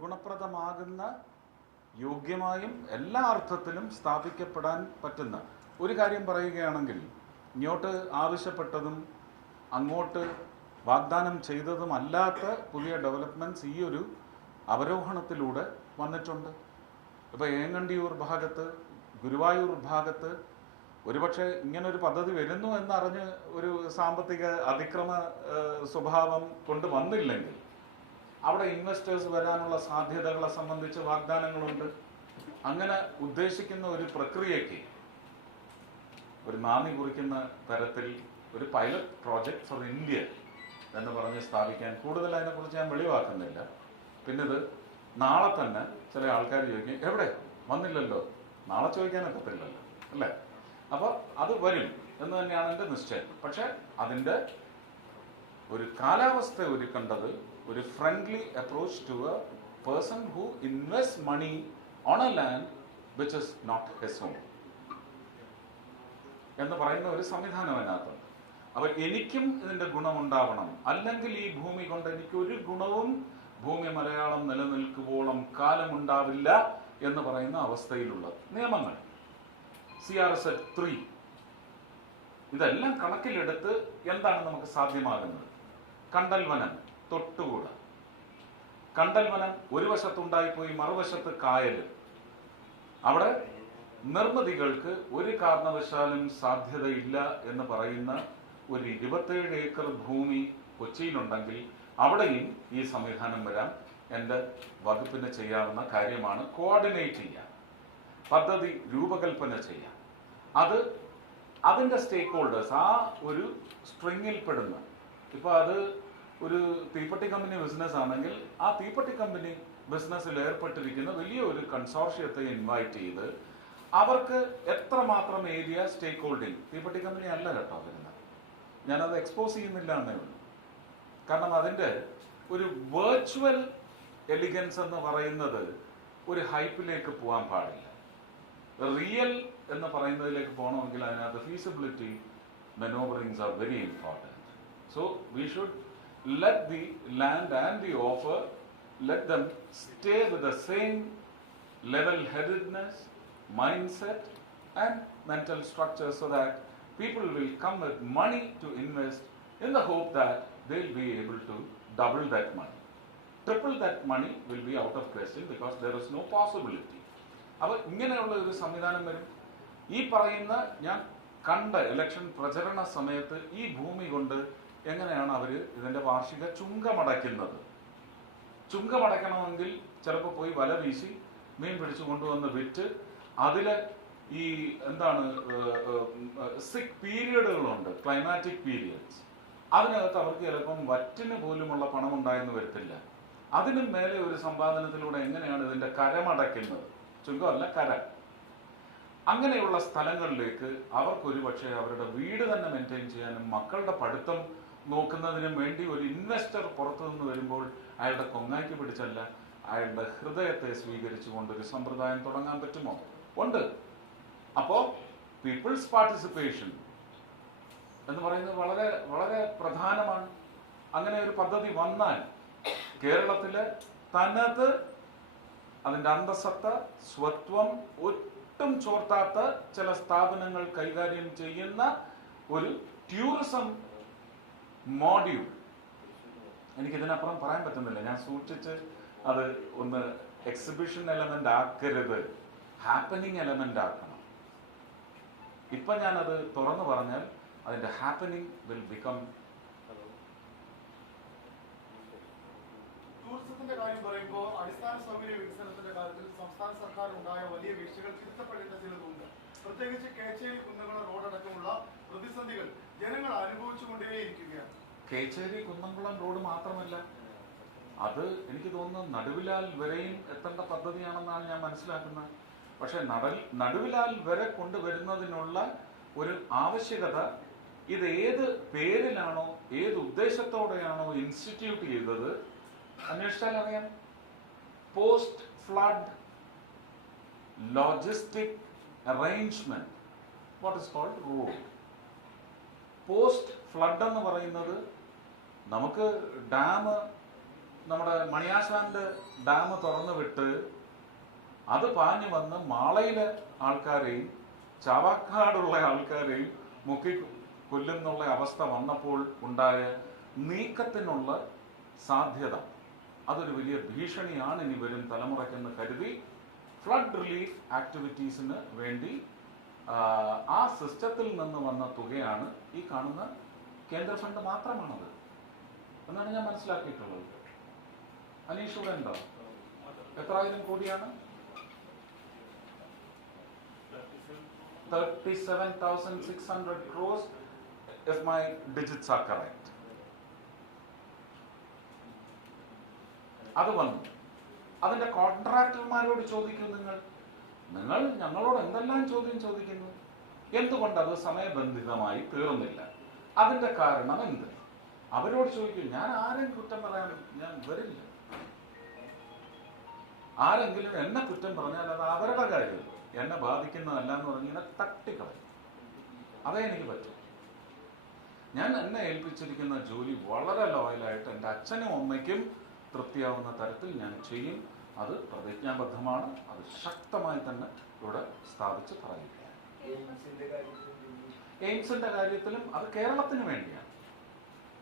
ഗുണപ്രദമാകുന്ന യോഗ്യമായും എല്ലാ അർത്ഥത്തിലും സ്ഥാപിക്കപ്പെടാൻ പറ്റുന്ന ഒരു കാര്യം പറയുകയാണെങ്കിൽ, ഇങ്ങോട്ട് ആവശ്യപ്പെട്ടതും അങ്ങോട്ട് വാഗ്ദാനം ചെയ്തതുമല്ലാത്ത പുതിയ ഡെവലപ്മെൻറ്റ്സ് ഈ ഒരു അവരോഹണത്തിലൂടെ വന്നിട്ടുണ്ട്. ഇപ്പോൾ ഏങ്ങണ്ടിയൂർ ഭാഗത്ത്, ഗുരുവായൂർ ഭാഗത്ത് ഒരുപക്ഷെ ഇങ്ങനൊരു പദ്ധതി വരുന്നു എന്നറിഞ്ഞ് ഒരു സാമ്പത്തിക അതിക്രമ സ്വഭാവം കൊണ്ട് വന്നില്ലെങ്കിൽ അവിടെ ഇൻവെസ്റ്റേഴ്സ് വരാനുള്ള സാധ്യതകളെ സംബന്ധിച്ച് വാഗ്ദാനങ്ങളുണ്ട്. അങ്ങനെ ഉദ്ദേശിക്കുന്ന ഒരു പ്രക്രിയയ്ക്ക് ഒരു നാന്ദി കുറിക്കുന്ന തരത്തിൽ ഒരു പൈലറ്റ് പ്രോജക്റ്റ് ഫോർ ഇന്ത്യ എന്ന് പറഞ്ഞ് സ്ഥാപിക്കാൻ കൂടുതൽ അതിനെക്കുറിച്ച് ഞാൻ വെളിവാക്കുന്നില്ല. പിന്നെ ഇത് നാളെ തന്നെ ചില ആൾക്കാർ ചോദിക്കും, എവിടെ വന്നില്ലല്ലോ, നാളെ ചോദിക്കാനൊക്കത്തില്ലല്ലോ അല്ലേ? അപ്പോൾ അത് വരും എന്ന് തന്നെയാണ് എൻ്റെ നിശ്ചയം. പക്ഷെ അതിൻ്റെ ഒരു കാലാവസ്ഥ ഒരുക്കേണ്ടത് ഒരു friendly approach to a person who invest money on a land which is not his home എന്ന് പറയുന്ന ഒരു സംവിധാനം അതിനകത്തുണ്ട്. അപ്പോൾ എനിക്കും ഇതിൻ്റെ ഗുണമുണ്ടാവണം, അല്ലെങ്കിൽ ഈ ഭൂമി കൊണ്ട് എനിക്കൊരു ഗുണവും ഭൂമി മലയാളം നിലനിൽക്കുവോളം കാലമുണ്ടാവില്ല എന്ന് പറയുന്ന അവസ്ഥയിലുള്ള നിയമങ്ങൾ, CRZ 3, ഇതെല്ലാം കണക്കിലെടുത്ത് എന്താണ് നമുക്ക് സാധ്യമാകുന്നത്? കണ്ടൽ വനം തൊട്ടുകൂടാ. കണ്ടൽ വനം ഒരു വശത്തുണ്ടായിപ്പോയി, മറുവശത്ത് കായൽ. അവിടെ നിർമ്മിതികൾക്ക് ഒരു കാരണവശാലും സാധ്യതയില്ല എന്ന് പറയുന്ന ഒരു 27 ഏക്കർ ഭൂമി കൊച്ചിയിലുണ്ടെങ്കിൽ അവിടെയും ഈ സംവിധാനം വരാൻ എൻ്റെ വകുപ്പിന് ചെയ്യാവുന്ന കാര്യമാണ്. കോർഡിനേറ്റ് ചെയ്യാം, പദ്ധതി രൂപകൽപ്പന ചെയ്യാം. അതിൻ്റെ സ്റ്റേക്ക് ഹോൾഡേഴ്സ് ആ ഒരു സ്ട്രിങ്ങിൽ പെടുന്ന, ഇപ്പോൾ അത് ഒരു തീപ്പെട്ടി കമ്പനി ബിസിനസ് ആണെങ്കിൽ ആ തീപ്പെട്ടി കമ്പനി ബിസിനസ്സിൽ ഏർപ്പെട്ടിരിക്കുന്ന വലിയ ഒരു കൺസോർഷ്യത്തെ ഇൻവൈറ്റ് ചെയ്ത് അവർക്ക് എത്രമാത്രം ഏരിയ സ്റ്റേക്ക് ഹോൾഡിങ്, തീപ്പെട്ടി കമ്പനി അല്ല കേട്ടോ വരുന്നത്, ഞാനത് എക്സ്പോസ് ചെയ്യുന്നില്ല എന്നേ ഉള്ളൂ. കാരണം അതിൻ്റെ ഒരു വെർച്വൽ എലിഗൻസ് എന്ന് പറയുന്നത് ഒരു ഹൈപ്പിലേക്ക് പോകാൻ പാടില്ല. റിയൽ എന്ന് പറയുന്നതിലേക്ക് പോകണമെങ്കിൽ അതിനകത്ത് feasibility manoeuvrings are very important. So we should let the land and the offer, let them stay with the same level-headedness, mindset and mental structure, so that people will come with money to invest in the hope that they'll be able to double that money. Triple that money will be out of question because there is no possibility. അപ്പോൾ ഇങ്ങനെയുള്ള ഒരു സംവിധാനം വരും. ഈ പറയുന്ന ഞാൻ കണ്ട election പ്രചരണ സമയത്ത് ഈ ഭൂമി കൊണ്ട് എങ്ങനെയാണ് അവർ ഇതിൻ്റെ വാർഷിക ചുങ്കമടയ്ക്കുന്നത്? ചുങ്കമടയ്ക്കണമെങ്കിൽ ചിലപ്പോൾ പോയി വല വീശി മീൻ പിടിച്ചു കൊണ്ടുവന്ന് വിറ്റ് അതിൽ ഈ എന്താണ് സിക്ക് പീരിയഡുകളുണ്ട്, ക്ലൈമാറ്റിക് പീരിയഡ്സ്. അതിനകത്ത് അവർക്ക് ചിലപ്പം വറ്റിന് പോലുമുള്ള പണം ഉണ്ടായെന്ന് വരത്തില്ല. അതിനും മേലെ ഒരു സമ്പാദനത്തിലൂടെ എങ്ങനെയാണ് ഇതിൻ്റെ കരമടയ്ക്കുന്നത്? ചുങ്കമല്ല, കര. അങ്ങനെയുള്ള സ്ഥലങ്ങളിലേക്ക് അവർക്കൊരു പക്ഷേ അവരുടെ വീട് തന്നെ മെയിൻറ്റെയിൻ ചെയ്യാനും മക്കളുടെ പഠിത്തം നോക്കുന്നതിനും വേണ്ടി ഒരു ഇൻവെസ്റ്റർ പുറത്തു നിന്ന് വരുമ്പോൾ അയാളുടെ കൊങ്ങായ്ക്ക് പിടിച്ചല്ല, അയാളുടെ ഹൃദയത്തെ സ്വീകരിച്ചുകൊണ്ടൊരു സമ്പ്രദായം തുടങ്ങാൻ പറ്റുമോ? ഉണ്ട്. അപ്പോൾ പീപ്പിൾസ് പാർട്ടിസിപ്പേഷൻ എന്ന് പറയുന്നത് വളരെ വളരെ പ്രധാനമാണ്. അങ്ങനെ ഒരു പദ്ധതി വന്നാൽ കേരളത്തിലെ തനത് അതിൻ്റെ അന്തസത്ത, സ്വത്വം ഒട്ടും ചോർത്താത്ത ചില സ്ഥാപനങ്ങൾ കൈകാര്യം ചെയ്യുന്ന ഒരു ടൂറിസം മോഡ്യൂൾ എനിക്കിതിനപ്പുറം പറയാൻ പറ്റുന്നില്ല. ഞാൻ സൂക്ഷിച്ച് അത് ഒന്ന് എക്സിബിഷൻ എലമെന്റ് ആക്കരുത്, ഹാപ്പനിങ് എലമെന്റ് ആക്കണം. ഇപ്പം ഞാനത് തുറന്നു പറഞ്ഞാൽ അതിൻ്റെ ഹാപ്പനിങ് വിൽ ബിക്കം. ടൂറിസത്തിന്റെ കാര്യം പറയുമ്പോൾ അടിസ്ഥാന സൗകര്യ വികസനത്തിന്റെ കാര്യത്തിൽ സംസ്ഥാന സർക്കാർ ഉണ്ടായ വലിയ വീഴ്ചകൾ തിരുത്തപ്പെടേണ്ട ചിലതുണ്ട്. പ്രത്യേകിച്ച് കേച്ചേരി കുന്നംകുളം റോഡടക്കമുള്ള പ്രതിസന്ധികൾ ജനങ്ങൾ അനുഭവിച്ചുകൊണ്ടേയിരിക്കുകയാണ്. കേച്ചേരി കുന്നംകുളം റോഡ് മാത്രമല്ല, അത് എനിക്ക് തോന്നുന്നു നടുവിലാൽ വരെയും എത്തേണ്ട പദ്ധതിയാണെന്നാണ് ഞാൻ മനസ്സിലാക്കുന്നത്. പക്ഷെ നടുവിലാൽ വരെ കൊണ്ടുവരുന്നതിനുള്ള ഒരു ആവശ്യകത ഇത് ഏത് പേരിലാണോ ഏത് ഉദ്ദേശത്തോടെയാണോ ഇൻസ്റ്റിറ്റ്യൂട്ട് ചെയ്തത് അന്വേഷിച്ചാൽ അറിയാം. Post flood logistic arrangement, what is called road. Post flood എന്ന് പറയുന്നത് നമുക്ക് ഡാം നമ്മുടെ മണിയാശാന്റെ ഡാം തുറന്നു വിട്ട് അത് പാഞ്ഞു വന്ന് മാളയിലെ ആൾക്കാരെയും ചാവക്കാടുള്ള ആൾക്കാരെയും മുക്കി കൊല്ലുന്നുള്ള അവസ്ഥ വന്നപ്പോൾ ഉണ്ടായ നീക്കത്തിനുള്ള സാധ്യത അതൊരു വലിയ ഭീഷണിയാണ് ഇനി വരും തലമുറയ്ക്കെന്ന് കരുതി ഫ്ലഡ് റിലീഫ് ആക്ടിവിറ്റീസിന് വേണ്ടി ആ സിസ്റ്റത്തിൽ നിന്ന് വന്ന തുകയാണ് ഈ കാണുന്ന കേന്ദ്ര ഫണ്ട് മാത്രമാണത് എന്നാണ് ഞാൻ മനസ്സിലാക്കിയിട്ടുള്ളത്. അനീഷ് ഇവിടെ ഉണ്ടോ? എത്രായിരം കോടിയാണ്? 37,600 crores if my digits are correct. അത് വന്നു. അതിന്റെ കോൺട്രാക്ടർമാരോട് ചോദിക്കും, നിങ്ങൾ ഞങ്ങളോട് എന്തെല്ലാം ചോദ്യം ചോദിക്കുന്നു, എന്തുകൊണ്ട് അത് സമയബന്ധിതമായി തീർന്നില്ല, അതിന്റെ കാരണം എന്ത്? അവരോട് ചോദിക്കും. ഞാൻ ആരെയും കുറ്റം പറയാൻ ഞാൻ വരില്ല. ആരെങ്കിലും എന്നെ കുറ്റം പറഞ്ഞാൽ അത് അവരുടെ കാര്യം, എന്നെ ബാധിക്കുന്നതല്ല എന്ന് പറഞ്ഞാൽ തട്ടിക്കളയും. അതേ എനിക്ക് പറ്റും. ഞാൻ എന്നെ ഏൽപ്പിച്ചിരിക്കുന്ന ജോലി വളരെ ലോയലായിട്ട് എൻ്റെ അച്ഛനും അമ്മയ്ക്കും തൃപ്തിയാവുന്ന തരത്തിൽ ഞാൻ ചെയ്യും. അത് പ്രതിജ്ഞാബദ്ധമാണ്. അത് ശക്തമായി തന്നെ ഇവിടെ സ്ഥാപിച്ച് പറയുകയാണ്. എയിംസിന്റെ കാര്യത്തിലും അത് കേരളത്തിന് വേണ്ടിയാണ്.